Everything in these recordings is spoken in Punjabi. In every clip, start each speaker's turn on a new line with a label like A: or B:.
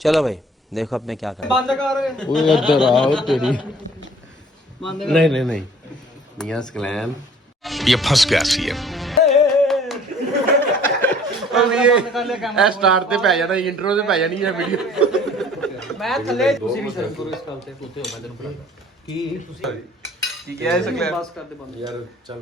A: चलो भाई देखो अब मैं क्या कर
B: ਬੰਦ ਕਰ
C: ਓਏ ਇੱਧਰ ਆ ਓ ਤੇਰੀ
B: ਬੰਦ
C: ਨਹੀਂ ਨਹੀਂ ਨਹੀਂ ਮੀਆਂ ਸਕਲੈਨ
D: ये फंस गया सीएम
B: ਕਰ ਲਿਆ ਕੰਮ
C: ਇਹ ਸਟਾਰਟ ਤੇ ਪੈ ਜਾਣਾ ਇੰਟਰੋ ਤੇ ਪੈ ਜਾਣੀ ਹੈ ਵੀਡੀਓ
B: ਮੈਂ ਥੱਲੇ ਤੁਸੀਂ ਵੀ ਸ਼ਰਮ ਕਰੋ ਇਸ ਗੱਲ ਤੇ ਪੁੱਤੇ ਹੋ ਮੈਂ ਤੈਨੂੰ ਪਤਾ ਕੀ ਤੁਸੀਂ ਕੀ ਕਿਹਾ ਇਸ ਕਲੈਪ ਬਸ ਕਰ ਦੇ ਬੰਦ
C: ਯਾਰ ਚੱਲ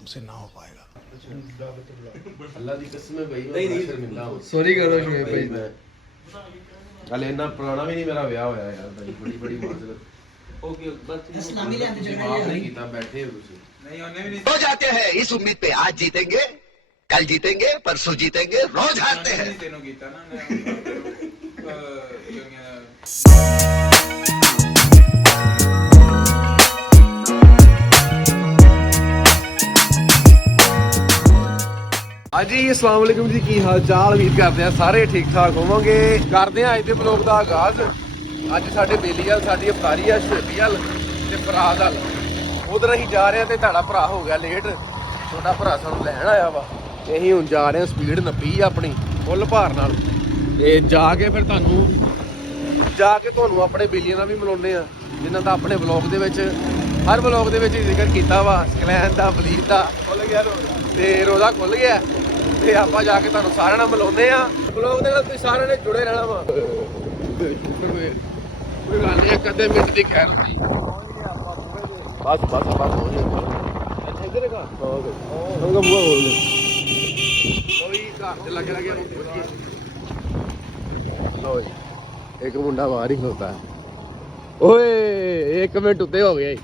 E: तुमसे ना हो पाएगा
C: ਅੱਲਾ ਦੀ ਕਸਮ ਹੈ ਭਾਈ ਨਹੀਂ ਨਹੀਂ ਸ਼ਰਮਿੰਦਾ ਹਾਂ
B: ਸੌਰੀ ਕਰੋ ਸ਼ੁਏਬ ਭਾਈ
C: ਮੈਂ ਹਲੇ ਇੰਨਾ ਪੁਰਾਣਾ ਵੀ ਨਹੀਂ ਮੇਰਾ ਵਿਆਹ ਹੋਇਆ ਯਾਰ ਭਾਈ ਬੜੀ ਬੜੀ ਮਾਜ਼ਰਤ
B: ਓਕੇ ਬਸ
F: इस्लामी ले आते
C: ਮਾਫ ਨਹੀਂ ਕੀਤਾ ਬੈਠੇ ਹੋ ਤੁਸੀਂ
G: हो जाते हैं इस उम्मीद पे आज जीतेंगे कल जीतेंगे परसों जीतेंगे रोज हारते हैं
C: ਹਾਂਜੀ, ਅਸਲਾਮ ਵਾਲੇਕੁਮ ਜੀ, ਕੀ ਹਾਲ ਚਾਲ ਉਮੀਦ ਕਰਦੇ ਆ ਸਾਰੇ ਠੀਕ ਠਾਕ ਹੋਵੋਗੇ। ਕਰਦੇ ਆ ਅੱਜ ਦੇ ਬਲੌਗ ਦਾ ਆਗਾਜ਼। ਅੱਜ ਸਾਡੇ ਬੇਲੀਅਲ ਸਾਡੀ ਅਫਤਾਰੀ ਆ ਸ਼ੇਬੀਅਲ ਤੇ ਫਰਾਦਲ ਉਧਰ ਅਸੀਂ ਜਾ ਰਹੇ ਆ ਤੇ ਤੁਹਾਡਾ ਭਰਾ ਹੋ ਗਿਆ ਲੇਟ ਤੁਹਾਡਾ ਭਰਾ ਸਾਨੂੰ ਲੈਣ ਆਇਆ ਵਾ। ਤੇ ਅਸੀਂ ਹੁਣ ਜਾ ਰਹੇ ਆ ਸਪੀਡ ਨੱਪੀ ਆ ਆਪਣੀ ਫੁੱਲ ਭਾਰ ਨਾਲ। ਤੇ ਜਾ ਕੇ ਫਿਰ ਤੁਹਾਨੂੰ, ਜਾ ਕੇ ਤੁਹਾਨੂੰ ਆਪਣੇ ਬੇਲੀਆਂ ਨਾਲ ਵੀ ਮਿਲਾਉਂਦੇ ਆ ਜਿਨ੍ਹਾਂ ਦਾ ਆਪਣੇ ਬਲੌਗ ਦੇ ਵਿੱਚ, ਹਰ ਬਲੌਗ ਦੇ ਵਿੱਚ ਜ਼ਿਕਰ ਕੀਤਾ ਵਾ, ਸਕਲੈਨ ਦਾ ਬਲੀਦ ਦਾ ਖੁੱਲ ਗਿਆ ਤੇ ਰੋਜ਼ਾ ਖੁੱਲ ਗਿਆ। ਤੇ ਆਪਾਂ ਜਾ ਕੇ ਤੁਹਾਨੂੰ ਸਾਰਿਆਂ ਨਾਲ ਮਿਲਾਉਂਦੇ ਆ ਬਲੌਗ ਦੇ ਨਾਲ ਤੁਸੀਂ ਸਾਰਿਆਂ ਨੇ ਜੁੜੇ ਰਹਿਣਾ ਵਾ। ਕੋਈ ਗੱਲ ਨਹੀਂ ਕਦੇ ਮਿੰਟ ਦੀ ਖੈਰ ਹੁੰਦੀ। ਬਸ ਬਸ ਬਸ ਹੋ ਗਿਆ। ਅੱਛਾ ਇਧਰ ਕਾ ਹੋ ਗਿਆ। ਬੂਆ ਖੋਲ ਦੇ। ਕੋਈ ਘਰ ਤੇ ਲੱਗ ਰਿਹਾ ਕਿ ਲੋ ਜੀ ਇੱਕ ਮੁੰਡਾ ਬਾਹਰ ਹੀ ਖਲੋਤਾ। ਹੈ ਓਏ ਇੱਕ ਮਿੰਟ ਉੱਤੇ ਹੋ ਗਿਆ ਈ।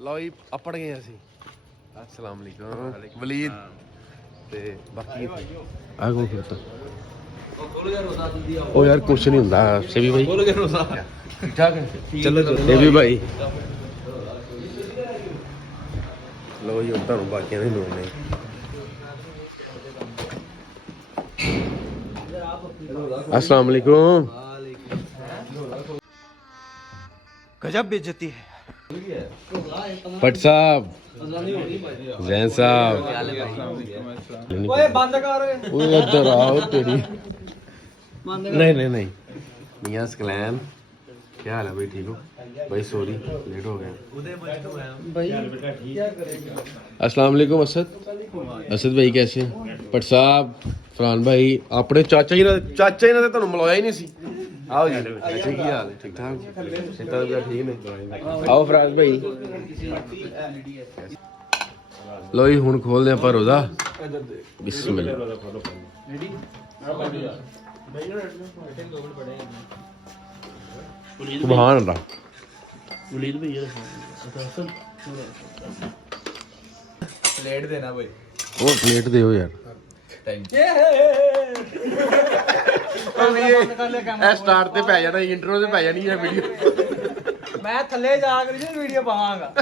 C: ਲਓ ਜੀ ਅੱਪੜ ਗਏ ਅਸੀਂ। ਅਸਲਾਮ ਅਲੈਕੁਮ। ਵਲੀਦ। ਤੇ ਬਾਕੀ ਆ ਕੋ ਫਿਰਤਾ ਉਹ ਯਾਰ ਕੁਛ ਨਹੀਂ ਹੁੰਦਾ ਸੇਵੀ ਭਾਈ ਬੋਲ ਕੇ ਰੋਜ਼ਾ ਠੀਕ ਠਾਕ ਹੈ ਚਲੋ ਚਲੋ ਸੇਵੀ ਭਾਈ ਲੋ ਜੀ ਹੁਣ ਤੁਹਾਨੂੰ ਬਾਕੀਆਂ ਦੇ ਲੋੜ ਨਹੀਂ ਅਸਲਾਮ ਅਲੈਕੁਮ
E: गजब बेइज्जती है
C: ਭੱਟ ਸਾਹਿਬ ਜ਼ੈਨ ਸਾਹਿਬ
B: ਓਏ ਬੰਦ ਕਰ
C: ਓਏ ਇੱਧਰ ਆਓ ਤੇਰੀ
B: ਬੰਦ
C: ਨਹੀਂ ਨਹੀਂ ਨਹੀਂ ਮੀਆਂ ਸਕਲੈਨ ਕੀ ਹਾਲ ਹੈ ਬਈ ਠੀਕ ਹੋ ਬਈ ਸੌਰੀ ਲੇਟ ਹੋ गया
B: ਭਾਈ ਕੀ ਕਰੇਗਾ
C: अस्सलाम वालेकुम असद असद भाई कैसे हैं भट्ट साहब फरहान भाई ਆਪਣੇ ਚਾਚਾ ਜੀ ਨਾਲ ਚਾਚਾ ਜੀ ਨਾਲ ਤਾਂ ਤੁਹਾਨੂੰ ਮਿਲਾਇਆ ਹੀ ਨਹੀਂ ਸੀ ਆਓ ਜੀ। ਅੱਛਾ ਕੀ ਹਾਲ ਹੈ ਠੀਕ ਠਾਕ ਸਿੱਤਾ ਦਾ ਠੀਕ ਨੇ। ਆਓ ਫਰਾਜ਼ ਭਾਈ। ਲੋ ਜੀ ਹੁਣ ਖੋਲਦੇ ਆਪਾਂ ਰੋਜ਼ਾ। ਬਿਸਮਿਲ੍ਲਾ। ਸੁਭਾਨ ਅੱਲਾਹ
A: ਪਲੇਟ ਦੇਣਾ ਭਾਈ
C: ਉਹ ਪਲੇਟ ਦਿਓ ਯਾਰ।
B: ਲਿਆ ਕੰਮ
C: ਇਹ ਸਟਾਰਟ ਤੇ ਪੈ ਜਾਣਾ ਇੰਟਰੋ ਤੇ ਪੈ ਜਾਣੀ ਹੈ ਵੀਡੀਓ
B: ਮੈਂ ਥੱਲੇ ਜਾ ਕੇ ਜੀ ਵੀਡੀਓ ਪਾਵਾਂਗਾ।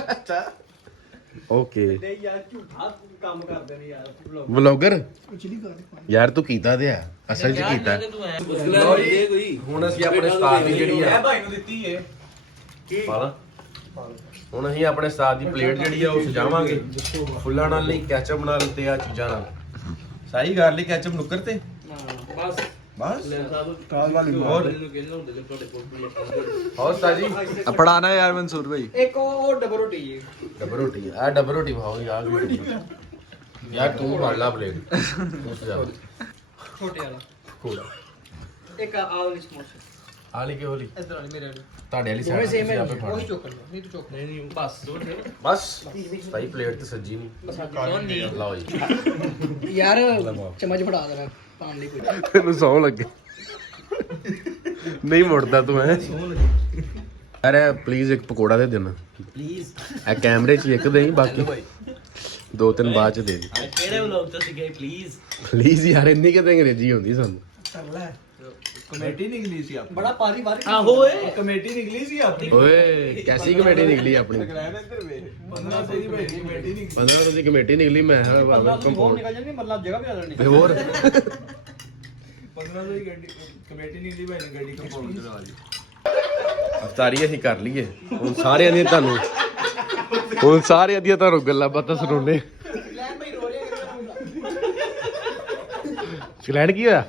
C: ਓਕੇ
B: ਤੇ ਯਾਰ ਝੂਠਾ ਕੰਮ ਕਰਦੇ ਨੇ ਯਾਰ vlog।
C: ਵਲੌਗਰ ਯਾਰ ਤੂੰ ਕੀਤਾ ਤੇ ਆ ਅਸਲ ਚ ਕੀਤਾ। ਹੁਣ ਅਸੀਂ ਆਪਣੇ ਉਸਤਾਦ ਦੀ ਜਿਹੜੀ ਆ।
A: ਭਾਈ ਨੂੰ ਦਿੱਤੀ ਏ।
C: ਪਾਲਾ ਹੁਣ ਅਸੀਂ ਆਪਣੇ ਉਸਤਾਦ ਦੀ ਪਲੇਟ ਜਿਹੜੀ ਆ ਉਹ ਸਜਾਵਾਂਗੇ। ਫੁੱਲਾਂ ਨਾਲ ਨਹੀਂ ਕੈਚਅਪ ਨਾਲ ਤੇ ਆ ਚੀਜ਼ਾਂ ਨਾਲ।
A: ਸਾਈ ਗਾਰਲਿਕ ਕੈਚਅਪ ਨੁੱਕਰ ਤੇ?
B: ਬਸ।
A: ਬਸ?
C: ਹੋਰ ਹੋਰ ਉਸਤਾਦ ਜੀ
A: ਪੜਾਣਾ ਯਾਰ ਮਨਸੂਰ ਭਾਈ।
B: ਇੱਕ ਉਹ ਡਬਲ ਰੋਟੀ ਜੀ।
C: ਡਬਲ ਰੋਟੀ ਆ। ਡਬਲ ਰੋਟੀ ਖਾਓ ਯਾਰ ਯਾਰ ਤੂੰ ਫੜ ਲਾ ਪਲੇਟ। ਸਜਾ
B: ਛੋਟੇ ਵਾਲਾ।
C: ਕੋਲਾ
B: ਇੱਕ ਆਹ ਵਾਲੀ ਸਮੋਸੇ
C: ਆਲੀ ਕਿ ਹੋਲੀ
B: ਇਧਰ ਵਾਲੀ ਮੇਰੇ ਵਾਲੀ।
C: ਤੁਹਾਡੇ ਵਾਲੀ ਸਾਈਡ
B: ਸੇਮ
C: ਤੇ
B: ਹੈ।
C: ਆਪੇ ਫੜ
B: ਉਹੀ ਚੁੱਕ ਲਓ ਨਹੀਂ ਤੂੰ ਚੁੱਕ ਨਹੀਂ ਨਹੀਂ ਬਸ
C: ਬਸ। ਭਾਈ ਪਲੇਟ ਤੇ ਸੱਜੀ ਨਹੀਂ
B: ਬਸ ਨਹੀਂ
C: ਲਓ ਜੀ।
B: ਯਾਰ ਚਮਚ ਫੜਾ ਦੇਣਾ ਪਾਣ ਲਈ ਕੋਈ।
C: ਤੈਨੂੰ ਸੌ ਲੱਗੇ। ਨਹੀਂ ਮੁੜਦਾ ਤੂੰ ਐ ਯਾਰ ਪਲੀਜ਼ ਇੱਕ ਪਕੌੜਾ ਦੇ ਦੇਣਾ। ਪਲੀਜ਼ ਇਹ ਕੈਮਰੇ 'ਚ ਇੱਕ ਦੇਈ ਬਾਕੀ ਦੋ ਤਿੰਨ ਬਾਅਦ 'ਚ ਦੇ ਦੇ।
B: ਕਿਹੜੇ ਵਲੋਗ ਤੋਂ ਸਿੱਖੇ ਪਲੀਜ਼
C: ਪਲੀਜ਼ ਯਾਰ ਇੰਨੀ ਕਿਤੇ ਅੰਗਰੇਜ਼ੀ ਹੁੰਦੀ ਸਾਨੂੰ।
B: ਕਰ ਲੈ।
A: ਕਮੇਟੀ ਨਿਕਲੀ ਸੀ ਆਪਣੀ।
B: ਬੜਾ ਪਾਰੀ ਵਾਰ ਆਹੋ ਓਏ
A: ਕਮੇਟੀ ਨਿਕਲੀ ਸੀ ਆਪਣੀ।
C: ਓਏ ਕੈਸੀ ਕਮੇਟੀ ਨਿਕਲੀ ਆਪਣੀ?
A: ਰਹਿਣ ਇੱਧਰ ਵੇ 1500 ਦੀ ਭਾਈ ਕਮੇਟੀ ਨਿਕਲੀ।
C: 15 ਦੀ ਕਮੇਟੀ ਨਿਕਲੀ ਮੈਂ ਹਾਂ ਬਾਬਾ
B: ਨਿਕਲ ਜਾਂਦੀ ਮਤਲਬ ਜਗ੍ਹਾ ਵੀ ਆ ਜਾਣੀ।
C: ਤੇ ਹੋਰ?
A: 1500 ਦੀ ਗੱਡੀ ਕਮੇਟੀ ਨਿਕਲੀ ਭਾਈ ਨੇ ਗੱਡੀ ਕੰਪਾਊਂਡ ਕਰਾ ਲਈ।
C: ਅਫਤਾਰੀ ਅਸੀਂ ਕਰ ਲਈਏ। ਹੁਣ ਸਾਰਿਆਂ ਦੀਆਂ ਤੁਹਾਨੂੰ ਹੁਣ ਸਾਰਿਆਂ ਦੀਆਂ ਤੁਹਾਨੂੰ ਗੱਲਾਂ ਬਾਤਾਂ ਸੁਣਾਉਣੇ ਚਲੈਣ ਕੀ ਹੋਇਆ?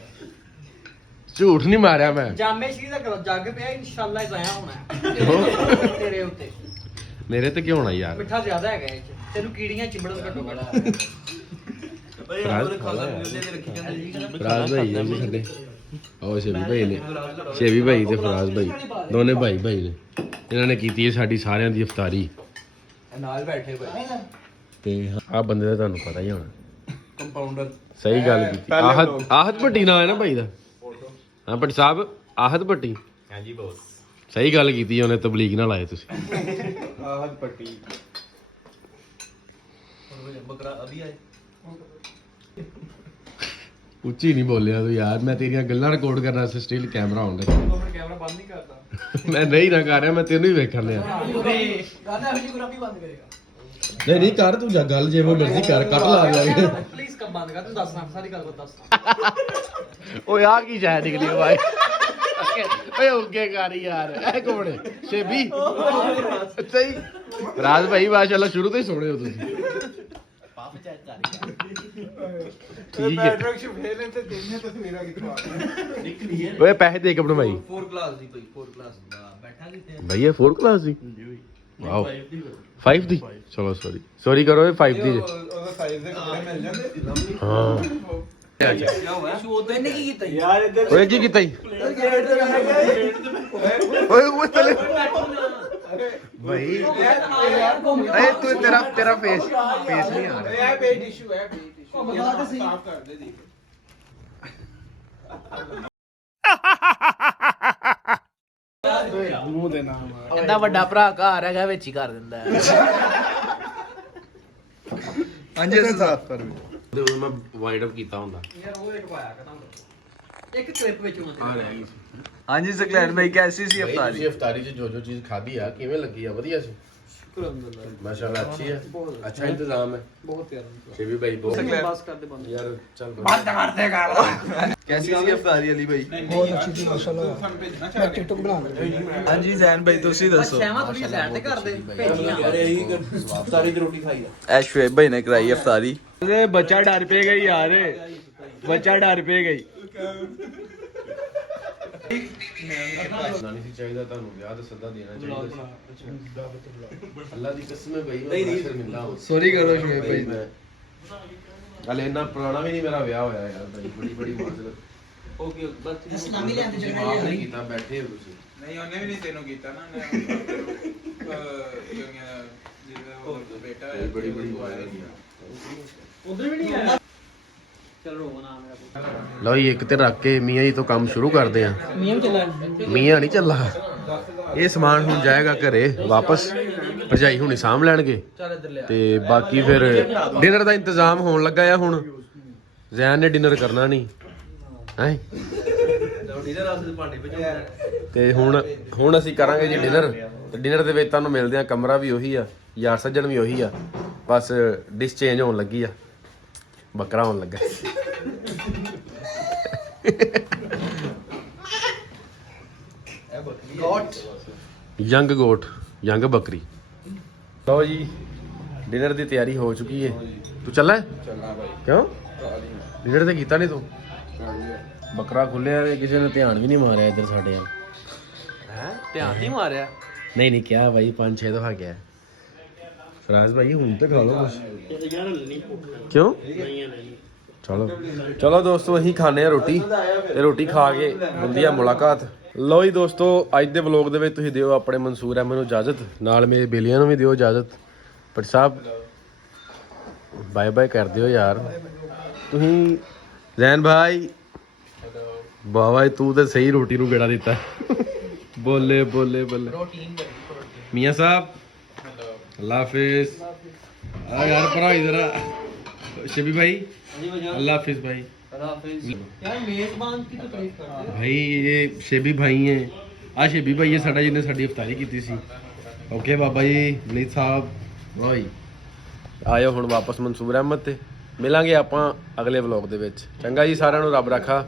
C: ਝੂਠ ਨਹੀਂ ਮਾਰਿਆ ਮੈਂ।
B: ਜਾਮੇ ਸ਼੍ਰੀ ਦਾ ਕਰੋ ਜੱਗ ਪਿਆ ਇਨਸ਼ਾਅੱਲਾ ਜ਼ਾਇਆ ਹੋਣਾ। ਤੇਰੇ ਉੱਤੇ।
C: ਮੇਰੇ ਤੇ ਕਿਉਂ ਹੋਣਾ ਯਾਰ?
B: ਮਿੱਠਾ ਜ਼ਿਆਦਾ ਹੈਗਾ ਇਹ ਚ। ਤੈਨੂੰ ਕੀੜੀਆਂ ਚਿੰਬੜਨ ਘੱਟੋ ਘੱਟ।
A: ਭਾਈ ਖਾਲਾ ਮਿਲਦੇ ਤੇ ਰੱਖੀ ਜਾਂਦੇ
C: ਫਰਾਜ਼ ਭਾਈ ਆ ਵੀ ਸਾਡੇ। ਉਹ ਸ਼ੇਵੀ ਭਾਈ ਨੇ। ਸ਼ੇਵੀ ਭਾਈ ਤੇ ਫਰਾਜ਼ ਭਾਈ। ਦੋਨੇ ਭਾਈ ਭਾਈ ਨੇ। ਇਹਨਾਂ ਨੇ ਕੀਤੀ ਹੈ ਸਾਡੀ ਸਾਰਿਆਂ ਦੀ ਇਫਤਾਰੀ।
A: ਨਾਲ ਬੈਠੇ ਭਾਈ।
C: ਤੇ ਆ ਬੰਦੇ ਦਾ ਤੁਹਾਨੂੰ ਪਤਾ ਹੀ ਹੋਣਾ।
A: ਕੰਪਾਊਂਡਰ
C: ਸਹੀ ਗੱਲ ਕੀਤੀ। ਆਹਤ ਆਹਤ ਭੱਟੀ ਨਾਂ ਹੈ ਨਾ ਭਾਈ ਦਾ। ਹਾਂ ਭੱਟੀ ਸਾਹਿਬ ਆਹਤ ਭੱਟੀ? ਹਾਂਜੀ ਬੋਸ ਸਹੀ ਗੱਲ ਕੀਤੀ ਉਹਨੇ ਤਬਲੀਗ ਨਾਲ ਆਏ ਤੁਸੀਂ।
A: ਆਹਦ ਪੱਟੀ ਬੱਕਰਾ ਅਭੀ ਆਏ
C: ਉੱਚੀ ਨਹੀਂ ਬੋਲਿਆ ਤੂੰ ਯਾਰ ਮੈਂ ਤੇਰੀਆਂ ਗੱਲਾਂ ਰਿਕਾਰਡ ਕਰਨ ਵਾਸਤੇ ਸਟਿਲ ਕੈਮਰਾ ਆਨ ਰੱਖਿਆ
A: ਕੈਮਰਾ ਬੰਦ ਨਹੀਂ ਕਰਦਾ।
C: ਮੈਂ ਨਹੀਂ ਨਾ ਕਰ ਰਿਹਾ ਮੈਂ ਤੈਨੂੰ ਹੀ ਵੇਖਣ ਲਿਆ
B: ਬੰਦ ਕਰੇਗਾ।
C: ਨਹੀਂ ਨਹੀਂ ਕਰ ਤੂੰ ਜਾ ਗੱਲ ਜਿਵੇਂ ਮਰਜ਼ੀ ਕਰ ਕੱਟ ਲਾ ਜਾ
B: ਬੰਦ ਕਰ ਤੂੰ ਦੱਸ ਨਾ ਸਾਰੀ ਗੱਲ ਦੱਸ।
C: ਓਏ ਆ ਕੀ ਜਾਇ ਨਿਕਲੀ ਓਏ ਓਏ ਉੱਗੇ ਕਰ ਯਾਰ ਐ ਕੋਣ ਸ਼ੇਬੀ? ਸਹੀ। ਰਾਜ ਭਾਈ ਮਾਸ਼ਾਅੱਲਾ ਸ਼ੁਰੂ ਤੋਂ ਹੀ ਸੋਹਣੇ ਹੋ ਤੁਸੀਂ ਠੀਕ ਹੈ।
A: ਐਟਰੈਕਸ਼ਨ ਫੇਲ ਤੇ ਤੇਰੀਆਂ ਤਸਵੀਰਾਂ ਕਿੱਥੋਂ ਆ ਗਈਆਂ?
C: ਓਏ ਪੈਸੇ ਦੇ ਕੇ ਬਣਵਾਈ।
A: 4 ਕਲਾਸ ਦੀ ਭਾਈ 4 ਕਲਾਸ ਦਾ। ਬੈਠਾ ਕਿੱਥੇ
C: ਭਈਆ 4 ਕਲਾਸ ਦੀ? ਵਾਓ 5 ਦੀ ਚਲੋ ਸੌਰੀ ਸੌਰੀ ਕਰੋ ਇਹ 5 ਦੀ ਜੇ।
A: ਉਹਦਾ ਸਾਈਜ਼ ਦੇ ਕੱਪੜੇ ਮਿਲ ਜਾਂਦੇ
C: ਹਾਂ।
B: ਉਹਦੇ ਨੇ ਕੀ ਕੀਤਾ
A: ਯਾਰ ਇੱਧਰ
C: ਓਏ ਕੀ ਕੀਤਾ ਈ ਓਏ ਉਹ ਤਲੇ ਭਾਈ ਏ ਤੂੰ ਤੇਰਾ ਤੇਰਾ ਫੇਸ ਫੇਸ ਨਹੀਂ ਆ ਰਿਹਾ।
A: ਇਹ ਬੇਟ ਇਸ਼ੂ ਹੈ ਬੇਟ ਇਸ਼ੂ ਸਾਫ਼ ਕਰ ਦੇ ਦੇਖ
B: ਕਹਿੰਦਾ ਵੱਡਾ ਭਰਾ ਘਰ ਹੈਗਾ ਵਿੱਚ ਹੀ ਕਰ ਦਿੰਦਾ ਹੈ।
A: ਹਾਂਜੀ ਅਸੀਂ ਸਾਫ਼ ਕਰ
C: ਤੇ ਉਦੋਂ ਮੈਂ ਵਾਈਡ ਅਪ ਕੀਤਾ ਹੁੰਦਾ।
B: ਯਾਰ ਉਹ ਇੱਕ ਪਾਇਆ ਕਦਾਂ ਇੱਕ ਕਲਿੱਪ ਵਿੱਚ ਹੁੰਦਾ।
C: ਆ ਰਹਿ
A: ਹਾਂਜੀ ਸਕਲੈਨ ਭਾਈ ਕੈਸੀ ਸੀ
C: ਭਾਈ ਤੁਸੀਂ ਇਫਤਾਰੀ 'ਚ ਜੋ ਜੋ ਚੀਜ਼ ਖਾਧੀ ਆ ਕਿਵੇਂ ਲੱਗੀ ਆ? ਵਧੀਆ ਸੀ। ਮਾਸ਼ਾਅੱਲਾ ਅੱਛੀ ਹੈ ਅੱਛਾ ਇੰਤਜ਼ਾਮ ਹੈ
B: ਬਹੁਤ ਪਿਆਰਾ
C: ਸ਼ੇਵੀ ਭਾਈ ਬਹੁਤ
B: ਬਸ ਕਰਦੇ ਬੰਦ
C: ਯਾਰ ਚੱਲ ਬੰਦ
A: ਕੈਸੀ ਸੀ ਅਫਤਾਰੀ ਅਲੀ ਭਾਈ ਬਹੁਤ ਅੱਛੀ ਸੀ ਮਾਸ਼ਾਅੱਲਾ ਮੈਂ ਟਿਕਟੋਕ ਬਣਾ ਹਾਂਜੀ ਜ਼ੈਨ ਭਾਈ ਤੁਸੀਂ ਦੱਸੋ
B: ਸਹਿਮਤ ਥੋੜੀ ਸਾਈਡ ਤੇ ਕਰਦੇ ਭੇਜੀਆਂ
A: ਅਫਤਾਰੀ ਦੀ ਰੋਟੀ ਖਾਈ ਆ ਐਸ਼ਵੇਬ ਭਾਈ ਨੇ ਕਰਾਈ ਅਫਤਾਰੀ ਅਰੇ ਬੱਚਾ ਡਰ ਪਏਗਾ ਯਾਰ ਬੱਚਾ ਡਰ ਪਏਗਾ
C: ਨਹੀਂ ਸੀ ਚਾਹੀਦਾ ਤੁਹਾਨੂੰ ਵਿਆਹ ਦਾ ਸੱਦਾ ਦੇਣਾ ਚਾਹੀਦਾ ਸੀ ਅੱਲਾ ਦੀ ਕਸਮ ਹੈ ਭਾਈ ਨਹੀਂ ਨਹੀਂ ਮਿਲਣਾ ਹੋ
A: ਸੌਰੀ ਕਰੋ ਸ਼ਵੇਬ ਭਾਈ
C: ਹਲੇ ਇੰਨਾ ਪੁਰਾਣਾ ਵੀ ਨਹੀਂ ਮੇਰਾ ਵਿਆਹ ਹੋਇਆ ਯਾਰ ਭਾਈ ਬੜੀ ਬੜੀ ਮਾਜ਼ਰਤ
B: ਓਕੇ ਬਸ
C: ਇਸਲਾਮੀ ਜਿਹੜੇ ਮਾਫ ਨਹੀਂ ਕੀਤਾ ਬੈਠੇ ਹੋ ਤੁਸੀਂ।
A: ਨਹੀਂ ਉਹਨੇ ਵੀ ਨਹੀਂ ਤੈਨੂੰ ਕੀਤਾ ਨਾ ਉਹਨੇ ਜਿਹਦਾ ਉਹ ਬੇਟਾ
C: ਇਹ ਬੜੀ ਬੜੀ ਮਾਜ਼ਰਤ
B: ਉਧਰ ਵੀ ਨਹੀਂ ਆਇਆ?
C: ਲਓ ਜੀ ਇੱਕ ਤੇ ਰੱਖ ਕੇ ਮੀਆਂ ਜੀ ਤੋਂ ਕੰਮ ਸ਼ੁਰੂ ਕਰਦੇ ਆ।
B: ਮੀਮ ਚੱਲਾ।
C: ਮੀਆਂ ਨਹੀਂ ਚੱਲਾ। ਇਹ ਸਮਾਨ ਹੁਣ ਜਾਏਗਾ ਘਰੇ ਵਾਪਸ। ਭਰਜਾਈ ਹੁਣੀ ਸਾਂਭ ਲੈਣਗੇ।
B: ਚੱਲ ਇੱਧਰ ਲਿਆ।
C: ਤੇ ਬਾਕੀ ਫਿਰ ਡਿਨਰ ਦਾ ਇੰਤਜ਼ਾਮ ਹੋਣ ਲੱਗਾ ਆ ਹੁਣ। ਜ਼ੈਨ ਨੇ ਡਿਨਰ ਕਰਨਾ ਨਹੀਂ। ਹੈ?
A: ਡਿਨਰ ਆਸੇ ਦੇ ਭਾਂਡੇ ਵਿੱਚ
C: ਤੇ ਹੁਣ ਹੁਣ ਅਸੀਂ ਕਰਾਂਗੇ ਜੀ ਡਿਨਰ। ਤੇ ਡਿਨਰ ਦੇ ਵਿੱਚ ਤੁਹਾਨੂੰ ਮਿਲਦੇ ਆ ਕਮਰਾ ਵੀ ਉਹੀ ਆ ਯਾਰ ਸੱਜਣ ਵੀ ਉਹੀ ਆ। ਬਸ ਡਿਸ਼ ਚੇਂਜ ਹੋਣ ਲੱਗੀ ਆ। ਬੱਕਰਾ ਹੋਣ ਲੱਗਾ।
A: ਗੋਟ।
C: ਯੰਗ ਗੋਟ ਯੰਗ ਬੱਕਰੀ। ਲਓ ਜੀ ਡਿਨਰ ਦੀ ਤਿਆਰੀ ਹੋ ਚੁੱਕੀ ਏ। ਤੂੰ ਚੱਲਾ?
A: ਚੱਲਣਾ ਭਾਈ।
C: ਕਿਉਂ? ਡਿਨਰ ਤੇ ਕੀਤਾ ਨਹੀਂ ਤੂੰ? ਬੱਕਰਾ ਖੁੱਲਿਆ ਤੇ ਕਿਸੇ ਨੇ ਧਿਆਨ ਵੀ ਨਹੀਂ ਮਾਰਿਆ ਇੱਧਰ ਸਾਡੇ ਵੱਲ।
B: ਹੈ? ਧਿਆਨ ਨਹੀਂ ਮਾਰਿਆ?
C: ਨਹੀਂ ਨਹੀਂ ਕਿਹਾ ਭਾਈ ਪੰਜ ਛੇ ਦਫਾ ਗਿਆ ਫਰਾਜ਼ ਭਾਈ, ਹੁਣ ਤੇ ਖਾ ਲਓ ਕੁਝ ਕਿਉਂ? ਚਲੋ। ਚਲੋ ਦੋਸਤੋ, ਅਸੀਂ ਖਾਣੇ ਆ ਰੋਟੀ ਤੇ ਰੋਟੀ ਖਾ ਕੇ ਹੁੰਦੀ ਆ ਮੁਲਾਕਾਤ। ਲਓ ਜੀ ਦੋਸਤੋ, ਅੱਜ ਦੇ ਵਲੌਗ ਦੇ ਵਿੱਚ ਤੁਸੀਂ ਦਿਓ ਆਪਣੇ ਮਨਸੂਰ ਅਹਿਮਦ ਨੂੰ ਇਜਾਜ਼ਤ, ਨਾਲ ਮੇਰੇ ਬੇਲੀਆਂ ਨੂੰ ਵੀ ਦਿਓ ਇਜਾਜ਼ਤ। ਪਰ ਸਾਹਿਬ ਬਾਏ ਬਾਏ ਕਰ ਦਿਓ ਯਾਰ। ਤੁਸੀਂ ਜ਼ੈਨ ਭਾਈ ਬਾਵਾ ਤੂੰ ਤੇ ਸਹੀ ਰੋਟੀ ਨੂੰ ਗੇੜਾ ਦਿੱਤਾ। ਬੋਲੇ ਬੋਲੇ ਬੋਲੇ। ਮੀਆਂ ਸਾਹਿਬ ਅੱਲਾ ਹਾਫਿਜ਼। ਆ ਯਾਰ ਭਰਾ ਇਧਰ ਸ਼ਬੀ ਭਾਈ। ਅੱਲਾ ਹਾਫਿਜ਼ ਭਾਈ।
B: ਅੱਲਾ ਹਾਫਿਜ਼। ਯਾਰ ਮੇਜ਼ਬਾਨ ਕੀ ਤੂੰ ਕਰਦੇ
C: ਭਾਈ ਇਹ ਸ਼ੇਬੀ ਭਾਈ ਹੈ। ਆ ਸ਼ੇਬੀ ਭਾਈ ਇਹ ਸਾਡਾ ਜਿਹਨੇ ਸਾਡੀ ਇਫਤਾਰੀ ਕੀਤੀ ਸੀ। ਓਕੇ ਬਾਬਾ ਜੀ ਮਲੀਤ ਸਾਹਿਬ। ਰੋਈ ਆਇਓ ਹੁਣ ਵਾਪਸ ਮਨਸੂਰ ਅਹਿਮਦ ਤੇ। ਮਿਲਾਂਗੇ ਆਪਾਂ ਅਗਲੇ ਵਲੌਗ ਦੇ ਵਿੱਚ। ਚੰਗਾ ਜੀ ਸਾਰਿਆਂ ਨੂੰ ਰੱਬ ਰੱਖਾ।